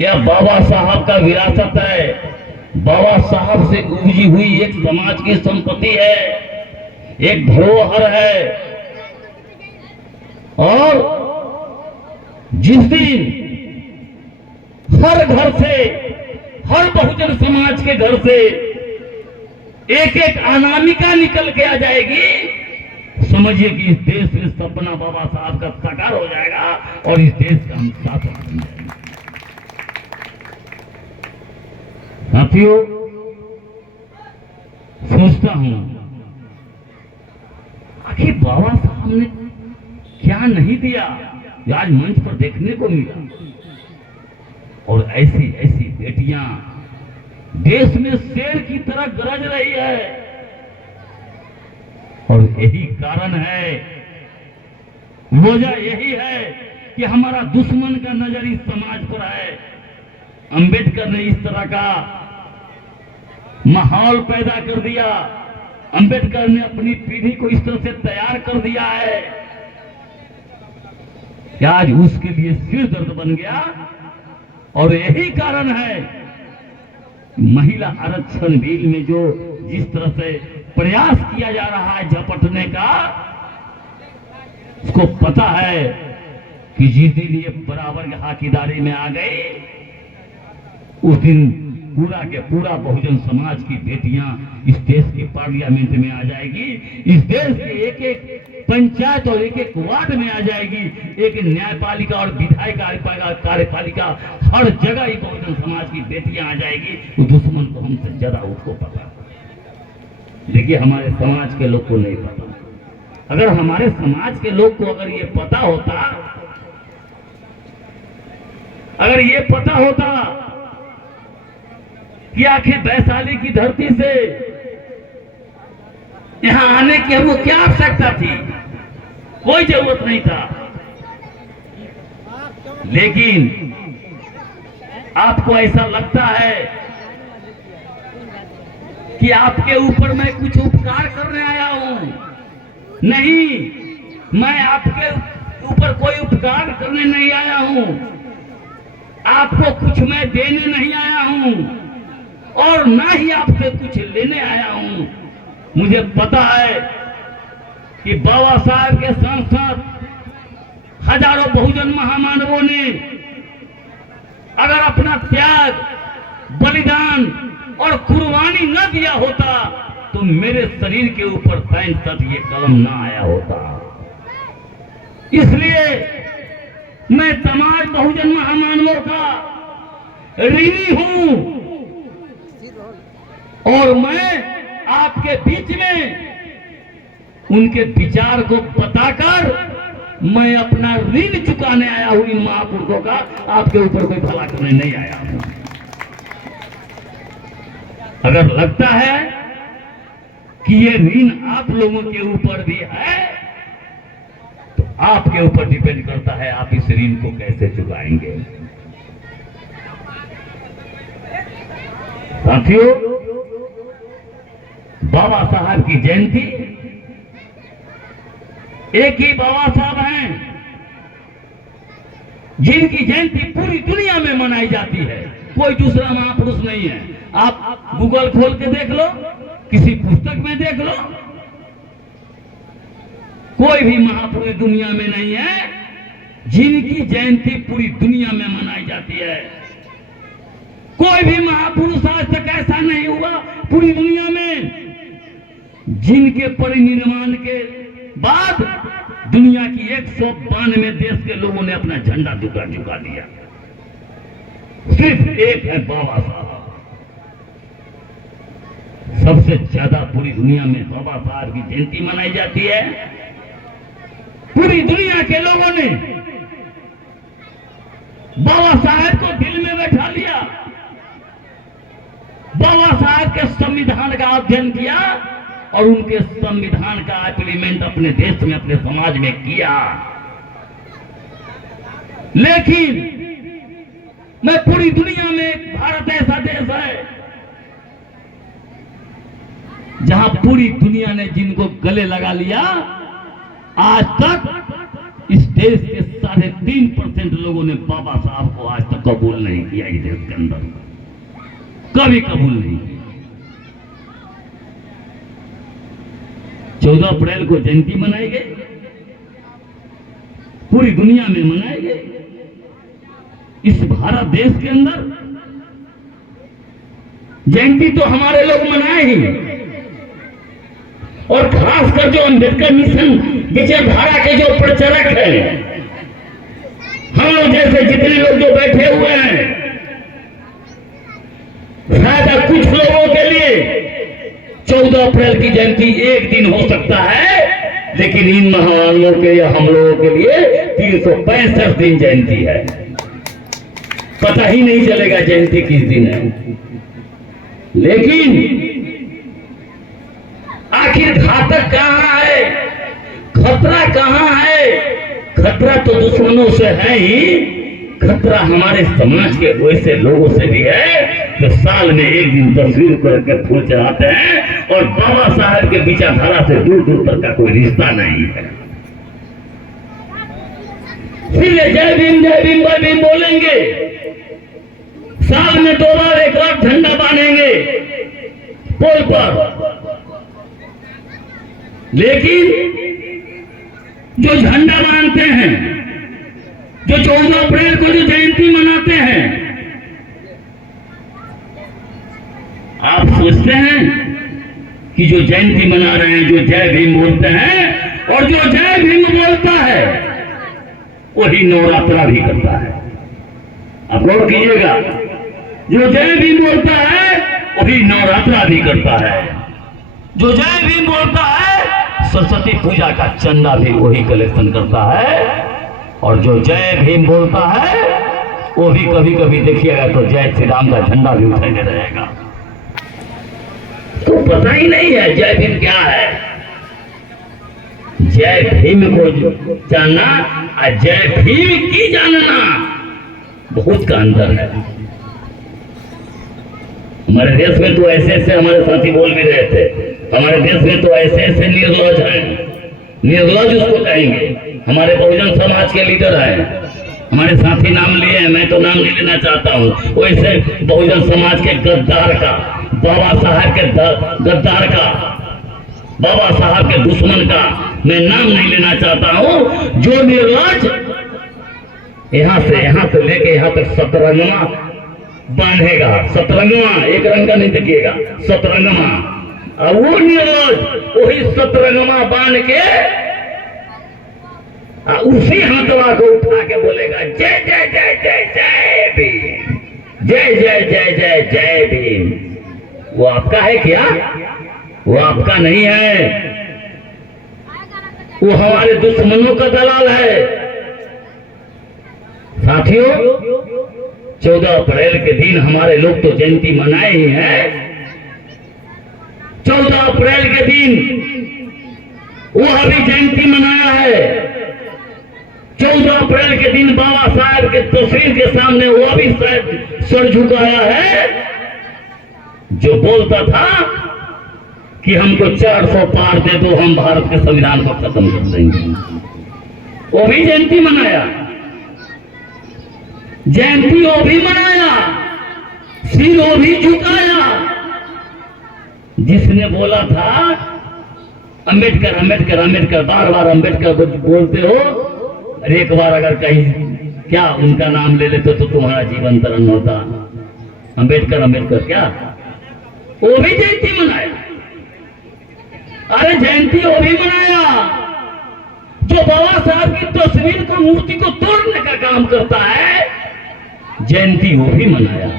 यह बाबा साहब का विरासत है, बाबा साहब से उपजी हुई एक समाज की संपत्ति है, एक धरोहर है। और जिस दिन हर घर से, हर बहुजन समाज के घर से एक एक अनामिका निकल के आ जाएगी, समझिए कि इस देश में सपना बाबा साहब का साकार हो जाएगा और इस देश का हम शासन बन जाएंगे। साथियों, सोचता हूं आखिर बाबा साहब ने क्या नहीं दिया जो आज मंच पर देखने को मिला। और ऐसी ऐसी बेटियां देश में शेर की तरह गरज रही है। और यही कारण है, वजह यही है कि हमारा दुश्मन का नजर इस समाज पर है। अंबेडकर ने इस तरह का माहौल पैदा कर दिया, अंबेडकर ने अपनी पीढ़ी को इस तरह से तैयार कर दिया है कि आज उसके लिए सिर दर्द बन गया। और यही कारण है महिला आरक्षण बिल में जो जिस तरह से प्रयास किया जा रहा है झपटने का, उसको पता है कि जिस दिन ये बराबर की भागीदारी में आ गई, उस दिन पूरा के पूरा बहुजन समाज की बेटियां इस देश के पार्लियामेंट में आ जाएगी, इस देश के एक एक पंचायत और एक एक वार्ड में आ जाएगी, एक न्यायपालिका और विधायक कार्यपालिका हर जगह ही बहुजन समाज की बेटियां आ जाएगी। तो दुश्मन को हमसे ज्यादा उसको पता। देखिए, हमारे समाज के लोग को नहीं पता। अगर हमारे समाज के लोग को अगर ये पता होता, अगर ये पता होता कि आखिर वैशाली की धरती से यहां आने की हमको क्या आवश्यकता थी, कोई जरूरत नहीं था। लेकिन आपको ऐसा लगता है कि आपके ऊपर मैं कुछ उपकार करने आया हूं। नहीं, मैं आपके ऊपर कोई उपकार करने नहीं आया हूं, आपको कुछ मैं देने नहीं आया हूं और ना ही आपसे कुछ लेने आया हूं। मुझे पता है कि बाबा साहब के साथ साथ हजारों बहुजन महामानवों ने अगर अपना त्याग, बलिदान और कुर्बानी न दिया होता तो मेरे शरीर के ऊपर 65 ये कलम ना आया होता। इसलिए मैं तमाम बहुजन महामानवों का ऋणी हूं और मैं आपके बीच में उनके विचार को बताकर मैं अपना ऋण चुकाने आया हूं। इन महापुरुषों का आपके ऊपर कोई भला करने नहीं आया हूं। अगर लगता है कि ये ऋण आप लोगों के ऊपर भी है तो आपके ऊपर डिपेंड करता है आप इस ऋण को कैसे चुकाएंगे। साथियों, बाबा साहब की जयंती, एक ही बाबा साहब हैं जिनकी जयंती पूरी दुनिया में मनाई जाती है, कोई दूसरा महापुरुष नहीं है। आप गूगल खोल के देख लो, किसी पुस्तक में देख लो, कोई भी महापुरुष दुनिया में नहीं है जिनकी जयंती पूरी दुनिया में मनाई जाती है। कोई भी महापुरुष आज तक ऐसा नहीं हुआ पूरी दुनिया में जिनके परिनिर्वाण के बाद दुनिया की 192 देश के लोगों ने अपना झंडा झुका दिया। सिर्फ एक है बाबा साहब। सबसे ज्यादा पूरी दुनिया में बाबा साहब की जयंती मनाई जाती है। पूरी दुनिया के लोगों ने बाबा साहब को दिल में बैठा लिया, बाबा साहब के संविधान का अध्ययन किया और उनके संविधान का इम्प्लीमेंट अपने देश में, अपने समाज में किया। लेकिन मैं पूरी दुनिया में, भारत ऐसा देश है जहां पूरी दुनिया ने जिनको गले लगा लिया, आज तक इस देश के 3.5% लोगों ने बाबा साहब को आज तक कबूल नहीं किया इस देश के अंदर, कभी कबूल नहीं किया। 14 अप्रैल को जयंती मनाई गई, पूरी दुनिया में मनाई गई। इस भारत देश के अंदर जयंती तो हमारे लोग मनाए ही, और खासकर जो अंबेडकर मिशन विचारधारा के जो प्रचारक हैं, हम लोग जैसे जितने लोग जो बैठे हुए हैं, शायद कुछ लोगों के लिए 14 अप्रैल की जयंती एक दिन हो सकता है, लेकिन इन महामानवों के या हम लोगों के लिए 365 दिन जयंती है। पता ही नहीं चलेगा जयंती किस दिन है। लेकिन आखिर घातक कहां है, खतरा कहां है? खतरा तो दुश्मनों से है ही, खतरा हमारे समाज के वैसे लोगों से भी है जो साल में एक दिन तस्वीर करके फूल चढ़ाते हैं और बाबा साहब के विचारधारा से दूर दूर तक का कोई रिश्ता नहीं है। फिर जय भीम जय भीम बोलेंगे, साल में 2 बार एक और झंडा बांधेंगे पोल पर, लेकिन जो झंडा बांधते हैं, जो 14 अप्रैल को जो जयंती मनाते हैं, आप सोचते हैं कि जो जयंती मना रहे हैं, जो जय भीम बोलते हैं, और जो जय भीम बोलता है वही नवरात्रा भी करता है। आप गौर कीजिएगा, जो जय भीम बोलता है वही नवरात्रा भी करता है। जो जय भीम बोलता है सरस्वती पूजा का चंदा भी वही कलेक्शन करता है, और जो जय भीम बोलता है वो भी कभी कभी देखिएगा तो जय श्री राम का झंडा भी उठाने रहेगा। तो पता ही नहीं है जय भीम क्या है। जय भीम को जानना और जय भीम की जानना बहुत का अंतर है। हमारे देश में तो ऐसे ऐसे हमारे साथी बोल भी रहे थे, हमारे देश में तो ऐसे ऐसे निर्लज हैं, निर्लज उसको कहेंगे। हमारे बहुजन समाज के लीडर हैं, हमारे साथी नाम लिए हैं, मैं तो नाम नहीं लेना चाहता हूँ। वैसे बहुजन समाज के गद्दार का, बाबा साहब के गद्दार का, बाबा साहब के दुश्मन का मैं नाम नहीं लेना चाहता हूँ। जो निर्लज यहाँ से लेके यहाँ तक सतरंगमा बांधेगा, सतरंगमा एक रंग का नहीं देखिएगा, सतरंगमा, और वो निर्लज वही सतरंगमा बांध के उसी हाथवा को उठा के बोलेगा जय जय जय जय जय भीम, जय जय जय जय जय भीम। वो आपका है क्या? वो आपका नहीं है, वो हमारे दुश्मनों का दलाल है। साथियों, 14 अप्रैल के दिन हमारे लोग तो जयंती मनाए ही हैं। 14 अप्रैल के दिन वो अभी जयंती मनाया है। 14 अप्रैल के दिन बाबा साहब के तस्वीर के सामने वो अभी सर झुकाया है, जो बोलता था कि हमको 400 पार दे दो, हम भारत के संविधान को खत्म कर देंगे। वो भी जयंती मनाया, जयंती वो भी मनाया, सिर वो भी झुकाया। जिसने बोला था अंबेडकर अंबेडकर अंबेडकर, बार बार अंबेडकर बोलते हो, और एक बार अगर कहीं क्या उनका नाम ले लेते तो तुम्हारा जीवन तरन होता। अंबेडकर अंबेडकर क्या, वो भी जयंती मनाया। अरे जयंती वो भी मनाया जो बाबा साहब की तस्वीर को, मूर्ति को तोड़ने का काम करता है, जयंती वो भी मनाया।